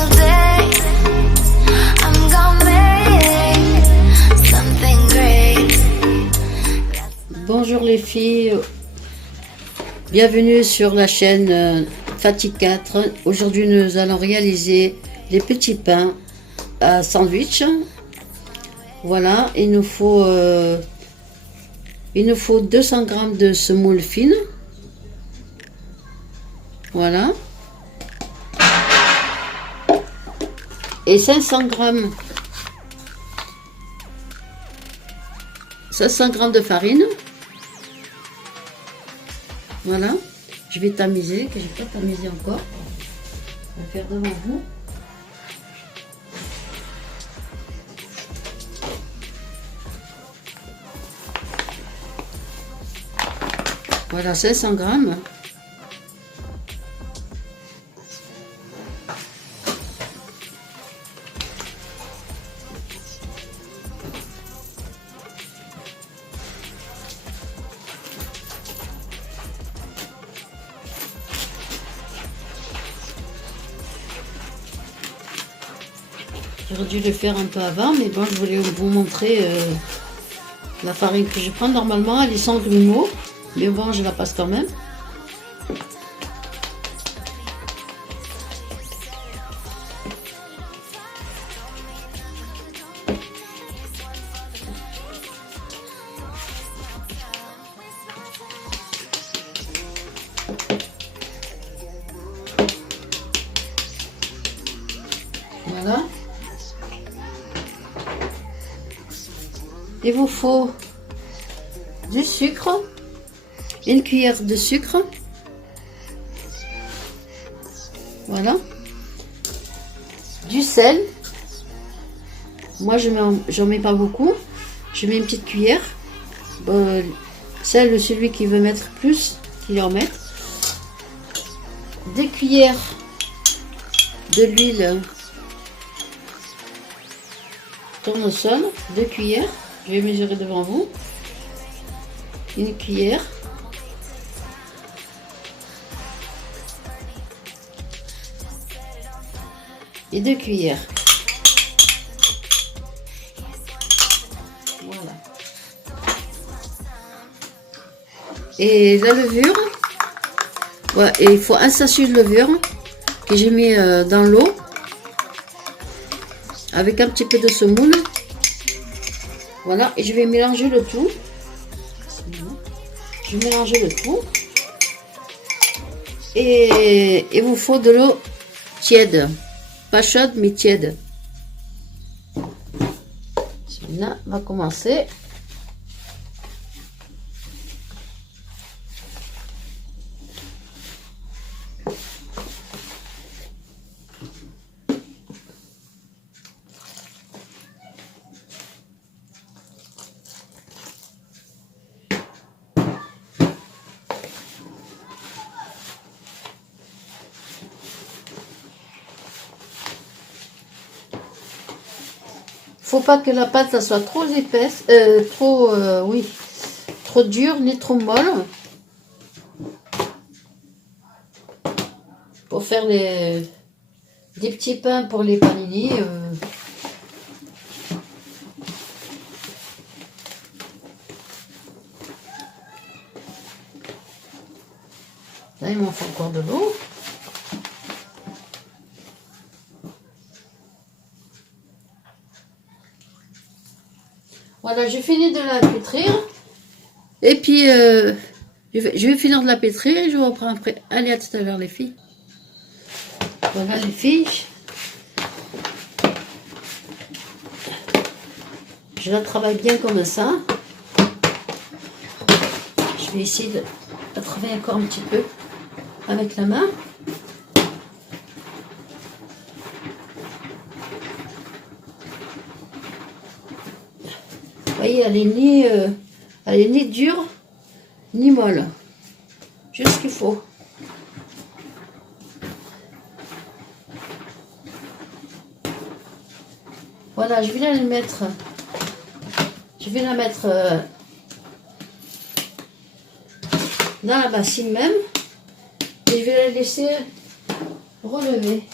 single day. I'm gonna make something great. Bonjour les filles, bienvenue sur la chaîne Fatih 4. Aujourd'hui nous allons réaliser les petits pains à sandwich. Voilà, il nous faut 200 g de semoule fine. Voilà. Et 500 g de farine. Voilà. Je vais tamiser, que je n'ai pas tamisé encore. Je vais faire devant vous. Voilà, 500 g. J'aurais dû le faire un peu avant, mais bon, je voulais vous montrer la farine que je prends. Normalement, elle est sans grumeaux, mais bon, je la passe quand même. Voilà. Il vous faut du sucre, une cuillère de sucre, voilà, du sel. Moi j'en mets pas beaucoup, je mets une petite cuillère. Sel, celui qui veut mettre plus, qu'il en mette. Des cuillères de l'huile tournesol, 2 cuillères. Je vais mesurer devant vous. Une cuillère. Et 2 cuillères. Voilà. Et la levure. Ouais, et il faut un sachet de levure que j'ai mis dans l'eau. Avec un petit peu de semoule. Voilà, et je vais mélanger le tout. Je vais mélanger le tout. Et il vous faut de l'eau tiède. Pas chaude, mais tiède. Celui-là va commencer. Faut pas que la pâte ça soit trop épaisse, trop dure ni trop molle. Pour faire des petits pains pour les panini. Là il m'en faut encore de l'eau. Voilà, j'ai fini de la pétrir. Et puis, je vais finir de la pétrir et je vous reprends après. Allez, à tout à l'heure, les filles. Voilà, les filles. Je la travaille bien comme ça. Je vais essayer de la travailler encore un petit peu avec la main. Vous voyez, elle est ni dure, ni molle. Juste ce qu'il faut. Voilà, je vais la mettre dans la bassine même. Et je vais la laisser relever.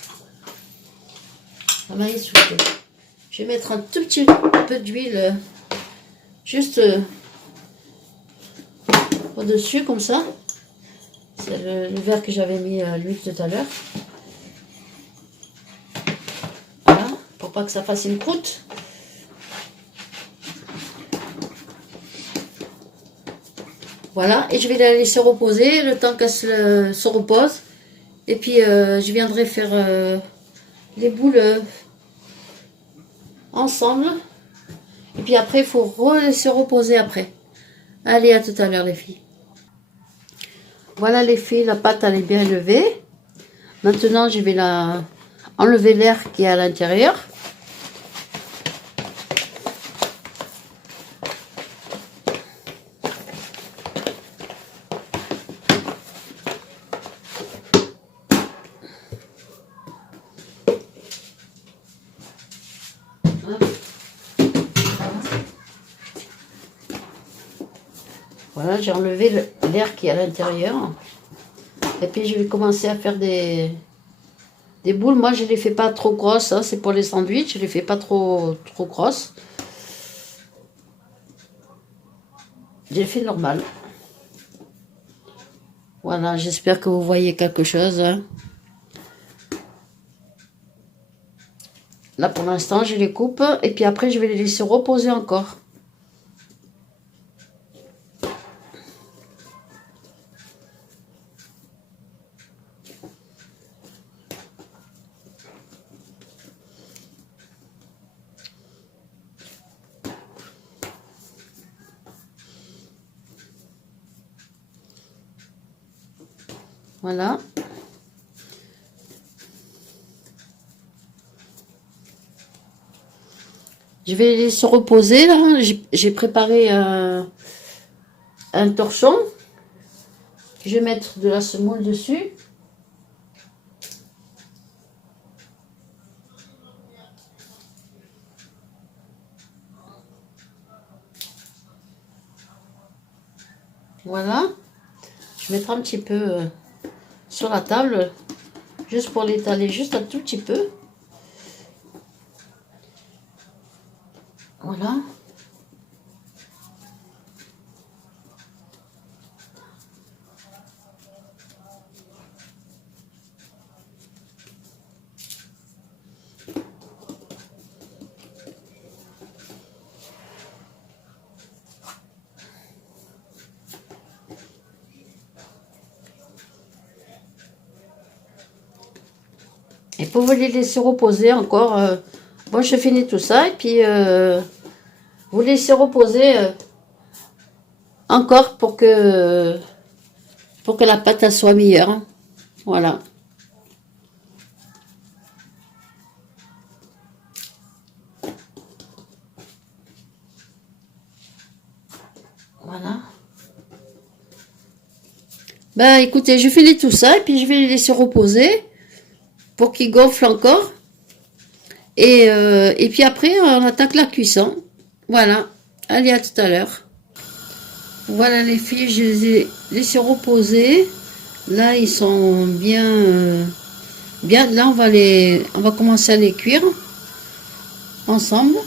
la maïs soufflée. Je vais mettre un tout petit peu d'huile juste au-dessus comme ça. C'est le verre que j'avais mis à l'huile tout à l'heure. Voilà, pour pas que ça fasse une croûte. Voilà, et je vais la laisser reposer le temps qu'elle se repose. Et puis je viendrai faire les boules ensemble. Et puis après, il faut laisser reposer après. Allez, à tout à l'heure les filles. Voilà les filles, la pâte elle est bien levée. Maintenant, je vais enlever l'air qui est à l'intérieur. Voilà, j'ai enlevé l'air qui est à l'intérieur. Et puis je vais commencer à faire des boules. Moi, je ne les fais pas trop grosses. Hein. C'est pour les sandwichs. Je ne les fais pas trop grosses. Je les fais normal. Voilà, j'espère que vous voyez quelque chose. Hein. Là, pour l'instant, je les coupe. Et puis après, je vais les laisser reposer encore. Voilà. Je vais les laisser reposer là. J'ai préparé un torchon. Je vais mettre de la semoule dessus. Voilà. Je vais mettre un petit peu sur la table, juste pour l'étaler juste un tout petit peu. Voilà. Et pour vous les laisser reposer encore, moi je finis tout ça et puis vous laissez reposer encore pour que la pâte elle soit meilleure. Hein. Voilà. Voilà. Ben écoutez, je finis tout ça et puis je vais les laisser reposer pour qu'ils gonflent encore. Et puis après, on attaque la cuisson. Voilà. Allez, à tout à l'heure. Voilà les filles, je les ai laissés reposer. Là, ils sont bien. Là, on va commencer à les cuire ensemble.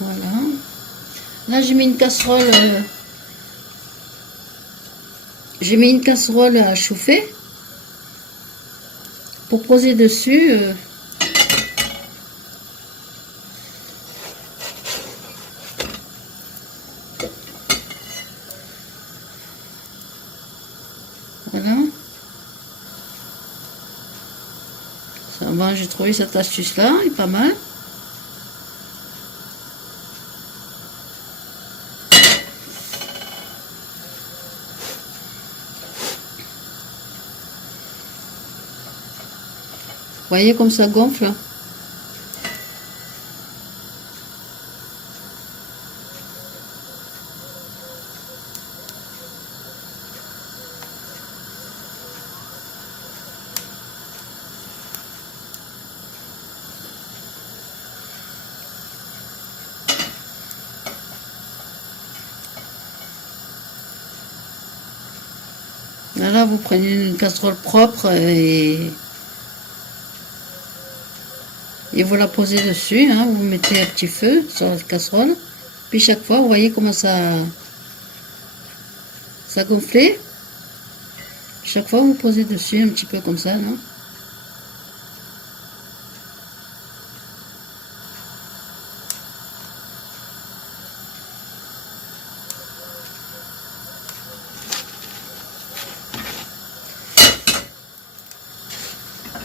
Voilà. Là, j'ai mis une casserole. J'ai mis une casserole à chauffer pour poser dessus. Voilà. Ça va, j'ai trouvé cette astuce-là, elle est pas mal. Vous voyez comme ça gonfle? Voilà, vous prenez une casserole propre et vous la posez dessus. Hein, vous mettez un petit feu sur la casserole. Puis chaque fois, vous voyez comment ça gonflait. Chaque fois, vous posez dessus un petit peu comme ça, non?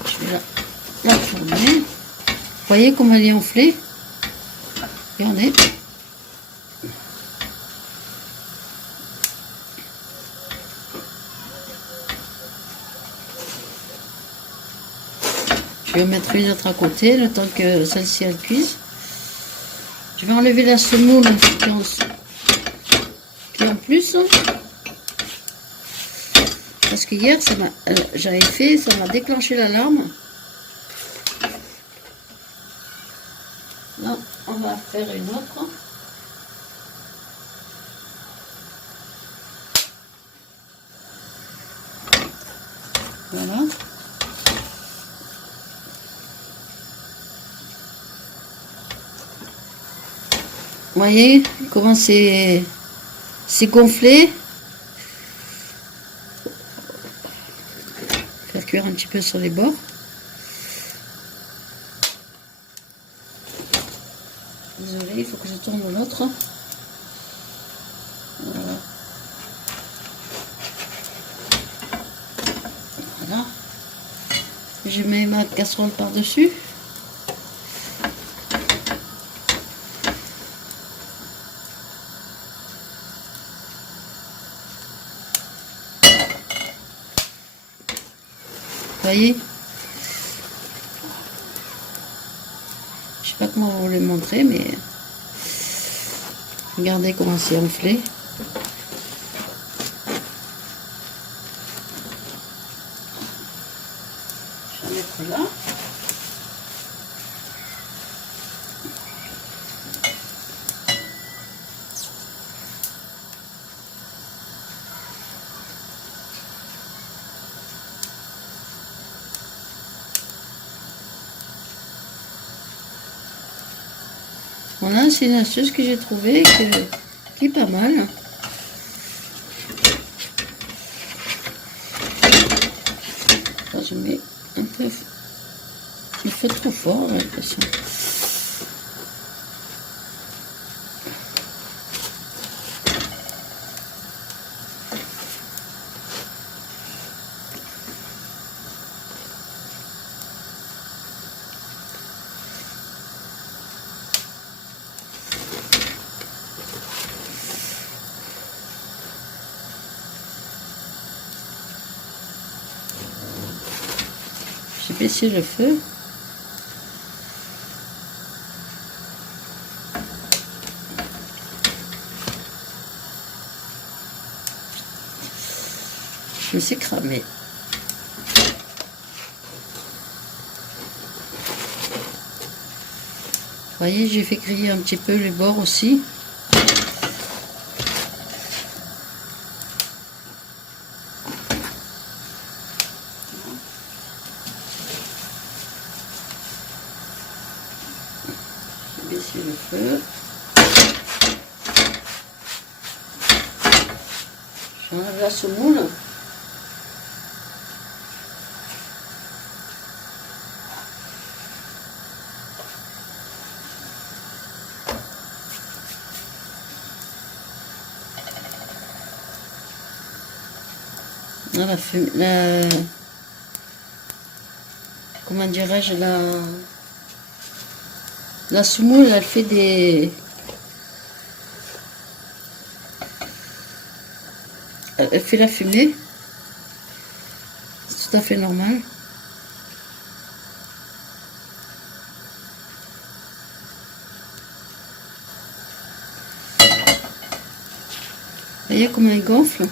Je vais la tourner. Vous voyez comment elle est enflée? Regardez. Je vais en mettre une autre à côté, le temps que celle-ci elle cuise. Je vais enlever la semoule qui est en plus. Parce que hier, j'avais fait, ça m'a déclenché l'alarme. Là, on va faire une autre. Voilà. Vous voyez comment c'est gonflé. Faire cuire un petit peu sur les bords. Désolée, il faut que je tourne l'autre. Voilà. Voilà. Je mets ma casserole par-dessus. Vous voyez, je sais pas comment vous le montrer, mais regardez comment c'est enflé. Je vais mettre là. Voilà, c'est une astuce que j'ai trouvée qui est pas mal. Là, je mets un peu le feu trop fort, j'ai l'impression. J'ai baissé le feu. Je me suis cramé. Vous voyez, j'ai fait griller un petit peu les bords aussi. J'ai baissé le feu. J'enlève la semoule. Comment dirais-je, la semoule, elle fait elle fait la fumée. C'est tout à fait normal. Vous voyez comment elle gonfle.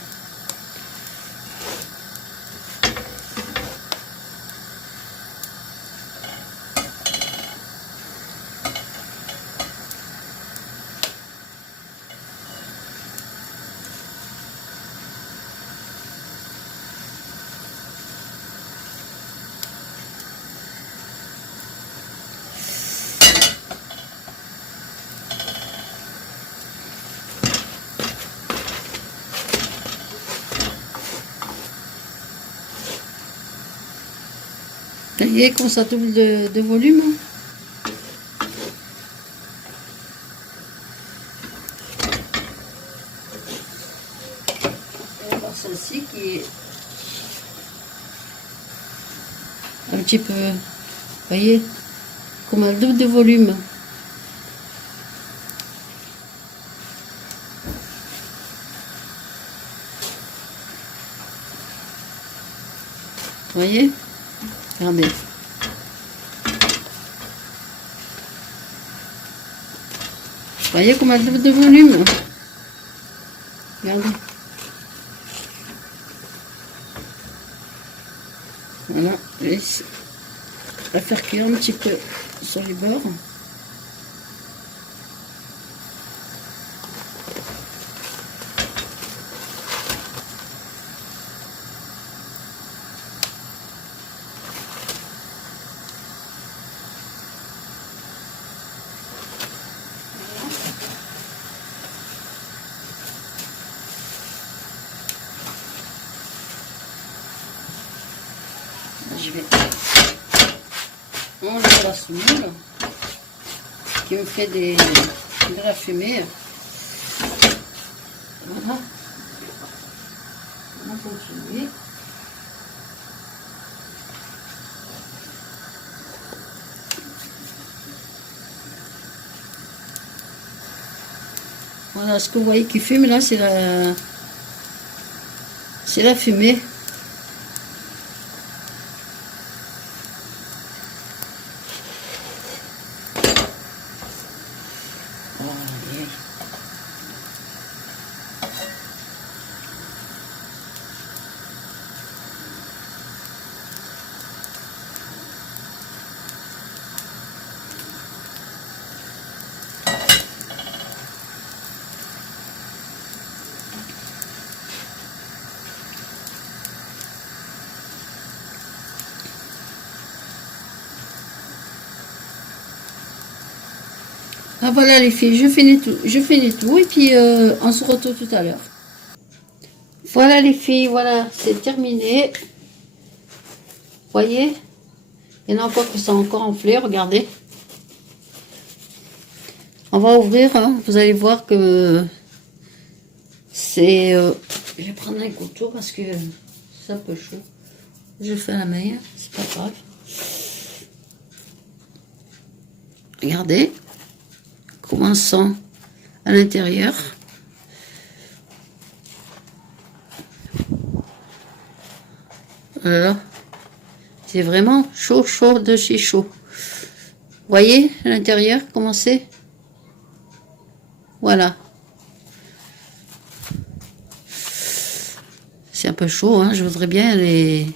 Vous voyez comment ça double de volume. On va voir celle-ci qui est un petit peu, vous voyez, comme un double de volume. Vous voyez? Regardez. Vous voyez comme un double de volume? Regardez. Voilà. Et on va faire cuire un petit peu sur les bords. Je vais enlever la semoule qui me fait de la fumée. Voilà. On va continuer. Voilà, ce que vous voyez qui fume là, c'est la fumée. Ah voilà les filles, je finis tout et puis on se retrouve tout à l'heure. Voilà les filles, voilà, c'est terminé. Voyez, il y en a encore qui sont encore enflés, regardez. On va ouvrir, hein. Vous allez voir que c'est... je vais prendre un couteau parce que c'est un peu chaud. Je fais la main, c'est pas grave. Regardez comment ça sent à l'intérieur. Voilà. C'est vraiment chaud, chaud de chez chaud. Voyez à l'intérieur comment c'est? Voilà. C'est un peu chaud, hein. Je voudrais bien les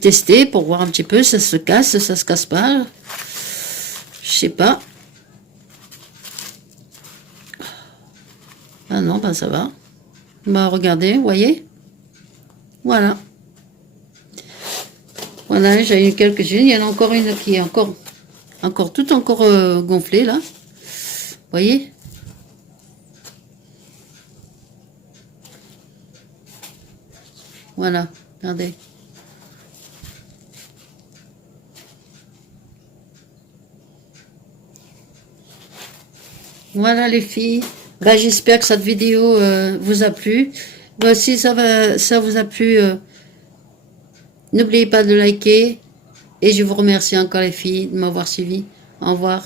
tester pour voir un petit peu si ça se casse, si ça se casse pas. Je sais pas. Ah non, ben ça va. Bah regardez, vous voyez? Voilà. Voilà, j'ai eu quelques-unes. Il y en a encore une qui est encore toute gonflée là. Vous voyez? Voilà, regardez. Voilà les filles. Bah, j'espère que cette vidéo vous a plu. Bah, si ça vous a plu, n'oubliez pas de liker. Et je vous remercie encore les filles de m'avoir suivi. Au revoir.